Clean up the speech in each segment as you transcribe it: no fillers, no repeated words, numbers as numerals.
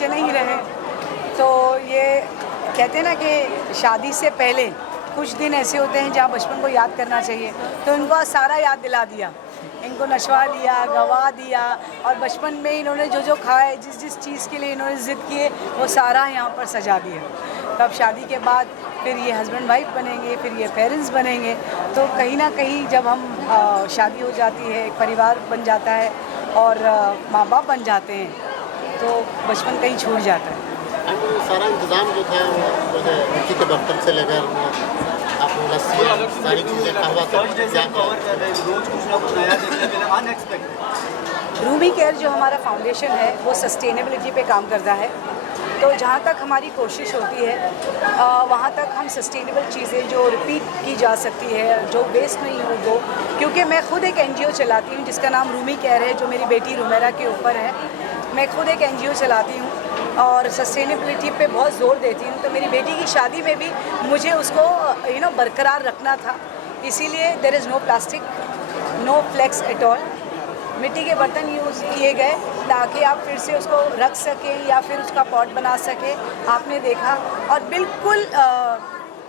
चले ही रहे। तो ये कहते हैं ना कि शादी से पहले कुछ दिन ऐसे होते हैं जहाँ बचपन को याद करना चाहिए, तो इनको आज सारा याद दिला दिया, इनको नशवा लिया, गवा दिया, और बचपन में इन्होंने जो जो खाए, जिस जिस चीज़ के लिए इन्होंने ज़िद किए, वो सारा यहाँ पर सजा दिया। तब शादी के बाद फिर ये हस्बैंड वाइफ बनेंगे, फिर ये पेरेंट्स बनेंगे। तो कहीं ना कहीं जब हम शादी हो जाती है, एक परिवार बन जाता है और माँ बाप बन जाते हैं, तो बचपन कहीं छूट जाता है। सारा इंतज़ाम जो था वो मिट्टी के बर्तन से लेकर आपको लस्सी सारी चीज़ें कहवा रूमी केयर जो हमारा फाउंडेशन है वो सस्टेनेबिलिटी पे काम करता है। तो जहाँ तक हमारी कोशिश होती है वहाँ तक हम सस्टेनेबल चीज़ें जो रिपीट की जा सकती है, जो वेस्ट नहीं हो वो, क्योंकि मैं खुद एक NGO चलाती हूँ जिसका नाम रूमी केयर है, जो मेरी बेटी रुमेरा के ऊपर है। मैं खुद एक NGO चलाती हूँ और सस्टेनेबिलिटी पे बहुत ज़ोर देती हूँ। तो मेरी बेटी की शादी में भी मुझे उसको बरकरार रखना था, इसीलिए there is no plastic, no flex at all. मिट्टी के बर्तन यूज़ किए गए ताकि आप फिर से उसको रख सकें या फिर उसका पॉट बना सकें, आपने देखा। और बिल्कुल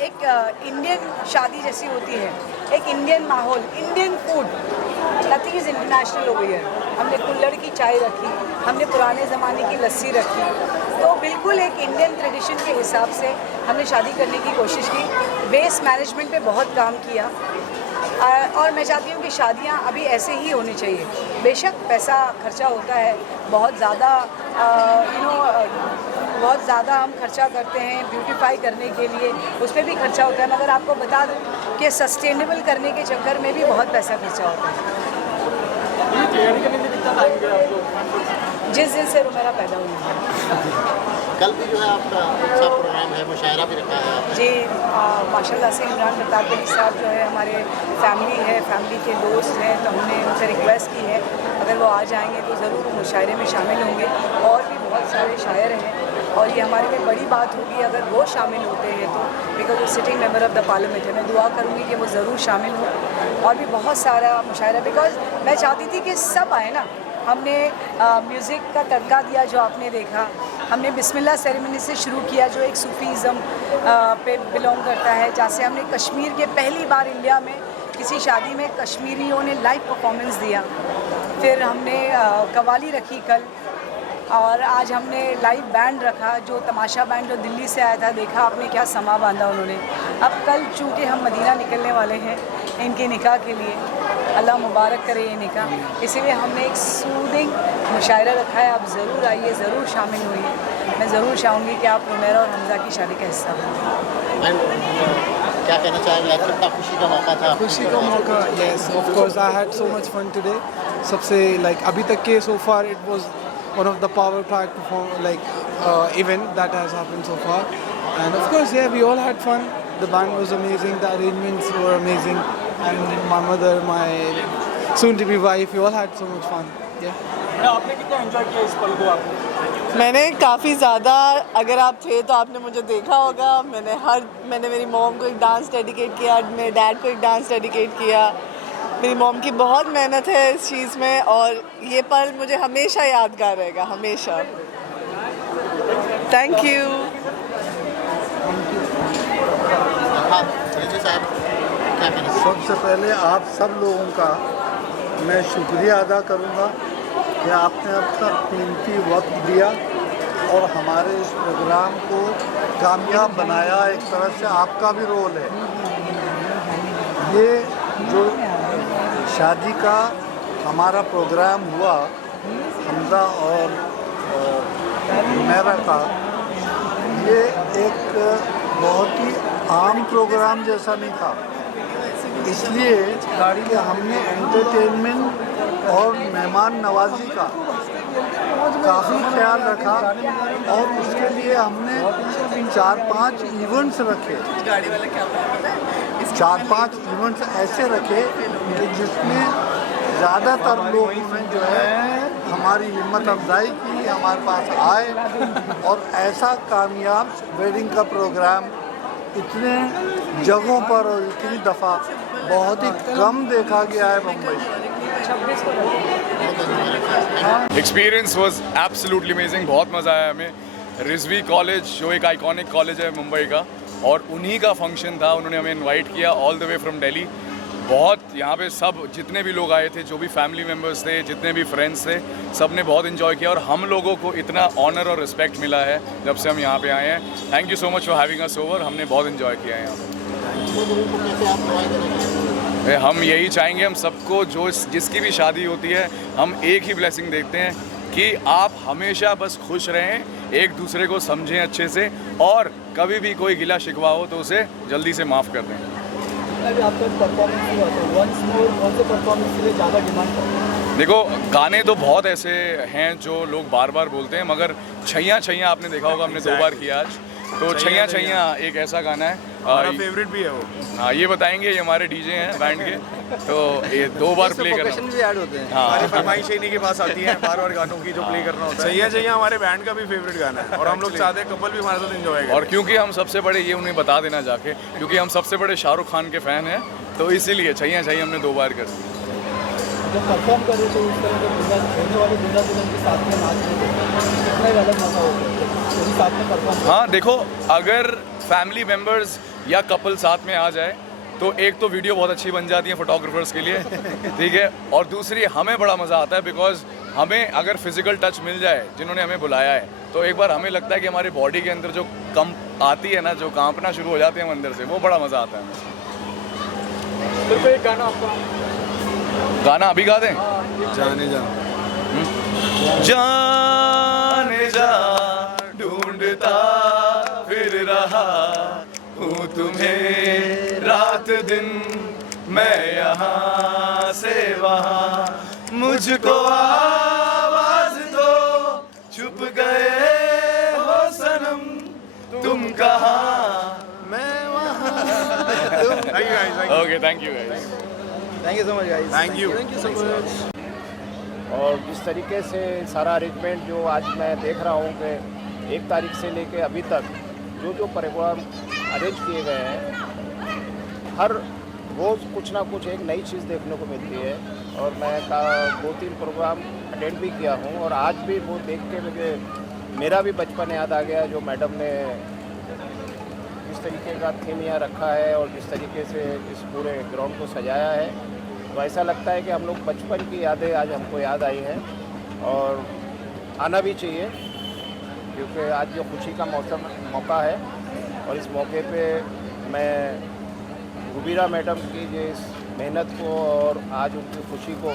एक इंडियन शादी जैसी होती है, एक इंडियन माहौल, Indian food, nothing is international over here. हमने कुल्हड़ की चाय रखी, हमने पुराने ज़माने की लस्सी रखी, तो बिल्कुल एक इंडियन ट्रेडिशन के हिसाब से हमने शादी करने की कोशिश की। वेस्ट मैनेजमेंट पे बहुत काम किया और मैं चाहती हूँ कि शादियाँ अभी ऐसे ही होनी चाहिए। बेशक पैसा खर्चा होता है, बहुत ज़्यादा बहुत ज़्यादा हम खर्चा करते हैं ब्यूटीफाई करने के लिए, उस पर भी खर्चा होता है, मगर आपको बता दूँ कि सस्टेनेबल करने के चक्कर में भी बहुत पैसा खर्चा होता है। जिस दिन से रुमेरा पैदा हुई है। कल भी जो है आपका अच्छा प्रोग्राम है, मुशायरा भी रखा है आपने। जी माशाल्लाह से इमरान प्रताप अली साहब जो है हमारे फैमिली के दोस्त हैं, तो हमने उनसे रिक्वेस्ट की है अगर वो आ जाएंगे तो ज़रूर मुशायरे में शामिल होंगे। और भी बहुत सारे शायर हैं और ये हमारे लिए बड़ी बात होगी अगर वो शामिल होते हैं तो, बिकॉज वो sitting member of the parliament है। मैं दुआ करूँगी कि वो ज़रूर शामिल हो। और भी बहुत सारा मुशायरा, बिकॉज मैं चाहती थी कि सब आए ना। हमने म्यूज़िक का तड़का दिया जो आपने देखा, हमने बिस्मिल्लाह सेरेमनी से शुरू किया जो एक सूफीज़म पे बिलोंग करता है, जहाँ से हमने कश्मीर के पहली बार इंडिया में किसी शादी में कश्मीरियों ने लाइव परफॉर्मेंस दिया। फिर हमने कवाली रखी कल, और आज हमने लाइव बैंड रखा, जो तमाशा बैंड जो दिल्ली से आया था, देखा आपने क्या समा बांधा उन्होंने। अब कल चूँकि हम मदीना निकलने वाले हैं इनके निकाह के लिए, अल्लाह मुबारक करे ये निकाह, इसीलिए हमने एक सूदिंग मुशायरा रखा है। आप ज़रूर आइए, ज़रूर शामिल होइए। मैं ज़रूर चाहूँगी कि आप रुमेरा और हमज़ा की शादी का हिस्सा बनें। क्या कहना चाहेंगे, आज कितना खुशी का मौका था? खुशी का मौका, yes of course I had so much fun today. सबसे अभी तक के so far it was one of the power pack event that has happened so far, and of course we all had fun. The band was amazing, the arrangements were amazing, and my mother, my soon to be wife, we all had so much fun. आपने कितना enjoy किया इस पल को? आपने? मैंने काफ़ी ज़्यादा, अगर आप थे तो आपने मुझे देखा होगा, मैंने मेरी मॉम को एक डांस डेडिकेट किया, मेरे डैड को एक डांस डेडिकेट किया। मेरी मॉम की बहुत मेहनत है इस चीज़ में, और ये पल मुझे हमेशा यादगार रहेगा, हमेशा। Thank you. सबसे पहले आप सब लोगों का मैं शुक्रिया अदा करूंगा कि आपने अब तक कीमती वक्त दिया और हमारे इस प्रोग्राम को कामयाब बनाया। एक तरह से आपका भी रोल है। ये जो शादी का हमारा प्रोग्राम हुआ हमज़ा और रुमेरा का, ये एक बहुत ही आम प्रोग्राम जैसा नहीं था, इसलिए कि हमने एंटरटेनमेंट और मेहमान नवाजी का काफ़ी ख्याल रखा, और उसके लिए हमने 4-5 इवेंट्स रखे। 4-5 इवेंट्स ऐसे रखे कि जिसमें ज़्यादातर लोगों ने जो है हमारी हिम्मत अफजाई की, हमारे पास आए, और ऐसा कामयाब वेडिंग का प्रोग्राम इतने जगहों पर और इतनी दफ़ा बहुत ही कम देखा गया है Mumbai. Experience was absolutely amazing, बहुत मज़ा आया हमें। रिजवी कॉलेज जो एक आइकॉनिक कॉलेज है मुंबई का, और उन्हीं का फंक्शन था, उन्होंने हमें इनवाइट किया all the way from Delhi. बहुत यहाँ पे सब जितने भी लोग आए थे, जो भी फैमिली मेम्बर्स थे, जितने भी फ्रेंड्स थे, सब ने बहुत इन्जॉय किया, और हम लोगों को इतना ऑनर और रिस्पेक्ट मिला है जब से हम यहाँ पे आए हैं। Thank you so much for having us over, हमने बहुत इन्जॉय किया है यहाँ पे। हम यही चाहेंगे, हम सबको जो जिसकी भी शादी होती है, हम एक ही ब्लेसिंग देखते हैं कि आप हमेशा बस खुश रहें, एक दूसरे को समझें अच्छे से, और कभी भी कोई गिला शिकवा हो तो उसे जल्दी से माफ़ कर दें। अभी आपका परफॉर्मेंस हुआ तो वंस मोर कौन से परफॉर्मेंस के लिए ज़्यादा डिमांड करते हैं? देखो, गाने तो बहुत ऐसे हैं जो लोग बार बार बोलते हैं, मगर छैया छैया आपने देखा होगा, हमने 2 बार किया आज। तो छैया छैया एक ऐसा गाना है, हमारा फेवरेट भी है वो। हाँ, ये बताएंगे, ये हमारे डीजे हैं बैंड के, तो ये 2 बार प्ले करना। भी ऐड होते हैं। हमारी फरमाइश इन्हीं के पास आती है बार बार गानों की जो प्ले करना होता है। सैया सैया हमारे बैंड का भी फेवरेट गाना है, और हम लोग चाहते हैं कपल भी हमारे साथ एंजॉय करें। और क्योंकि हम सबसे बड़े, ये उन्हें बता देना जाके, क्योंकि हम सबसे बड़े शाहरुख खान के फ़ैन हैं, तो इसीलिए छैया छैया हमने 2 बार कर दी। जब परफॉर्म करें तो उस तरह के होने वाले दूल्हा दुल्हन के साथ में नाच रहे कितना ही अलग मजा होता है उसी साथ में परफॉर्म। हाँ, देखो, अगर फैमिली मेम्बर्स या कपल साथ में आ जाए तो एक तो वीडियो बहुत अच्छी बन जाती है फोटोग्राफर्स के लिए, ठीक है, और दूसरी हमें बड़ा मज़ा आता है, बिकॉज हमें अगर फिजिकल टच मिल जाए जिन्होंने हमें बुलाया है, तो एक बार हमें लगता है कि हमारी बॉडी के अंदर जो कंप आती है ना, जो कांपना शुरू हो जाते हैं हम अंदर से, वो बड़ा मज़ा आता है हमें। तो एक गाना आपका, गाना अभी गा दें? जाने जा जाने जा ढूंढता फिर रहा हूँ तुम्हें रात दिन, मैं यहाँ से वहाँ, मुझको आवाज दो, छुप गए हो सनम, तुम कहाँ मैं वहाँ। Okay, thank you guys. Thank you so much guys. Thank you. और जिस तरीके से सारा अरेंजमेंट जो आज मैं देख रहा हूँ कि 1 तारीख से लेके अभी तक जो जो प्रोग्राम अरेंज किए गए हैं, हर रोज़ कुछ ना कुछ एक नई चीज़ देखने को मिलती है, और मैं 2-3 प्रोग्राम अटेंड भी किया हूँ, और आज भी वो देख के मुझे मेरा भी बचपन याद आ गया, जो मैडम ने जिस तरीके का थीम यहाँ रखा है और जिस तरीके से इस पूरे ग्राउंड को सजाया है, तो ऐसा लगता है कि हम लोग बचपन की यादें आज हमको याद आई हैं, और आना भी चाहिए, क्योंकि आज जो खुशी का मौका है, और इस मौके पे मैं रुबीरा मैडम की जो इस मेहनत को और आज उनकी खुशी को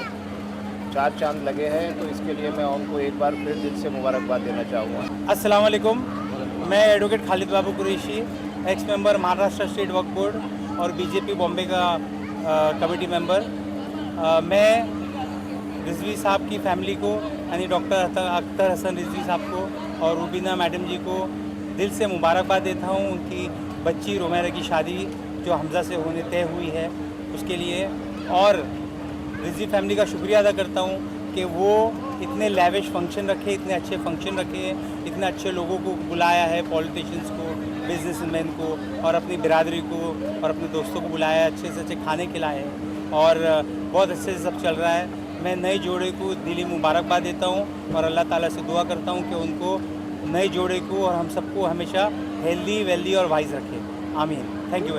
4 चांद लगे हैं, तो इसके लिए मैं उनको एक बार फिर दिल से मुबारकबाद देना चाहूँगा। अस्सलाम वालेकुम, मैं advocate Khalid Babu Qureshi, ex member Maharashtra state Waqf board और बीजेपी बॉम्बे का कमेटी मेंबर। मैं रिजवी साहब की फैमिली को, यानी डॉक्टर अख्तर हसन रिजवी साहब को और रुबीना मैडम जी को दिल से मुबारकबाद देता हूँ। उनकी बच्ची रोमेरा की शादी जो हमज़ा से होने तय हुई है उसके लिए, और रिजवी फैमिली का शुक्रिया अदा करता हूँ कि वो इतने लैविश फंक्शन रखे, इतने अच्छे फंक्शन रखे, इतने अच्छे लोगों को बुलाया है, पॉलिटिशियंस को, बिजनेसमैन को, और अपनी बिरादरी को और अपने दोस्तों को बुलाया है, अच्छे से अच्छे खाने खिलाए हैं, और बहुत अच्छे से सब चल रहा है। मैं नए जोड़े को दिली मुबारकबाद देता हूँ और अल्लाह ताला से दुआ करता हूँ कि उनको, नए जोड़े को और हम सबको हमेशा हेल्दी, वेल्दी और वाइज रखे। आमीन। Thank you.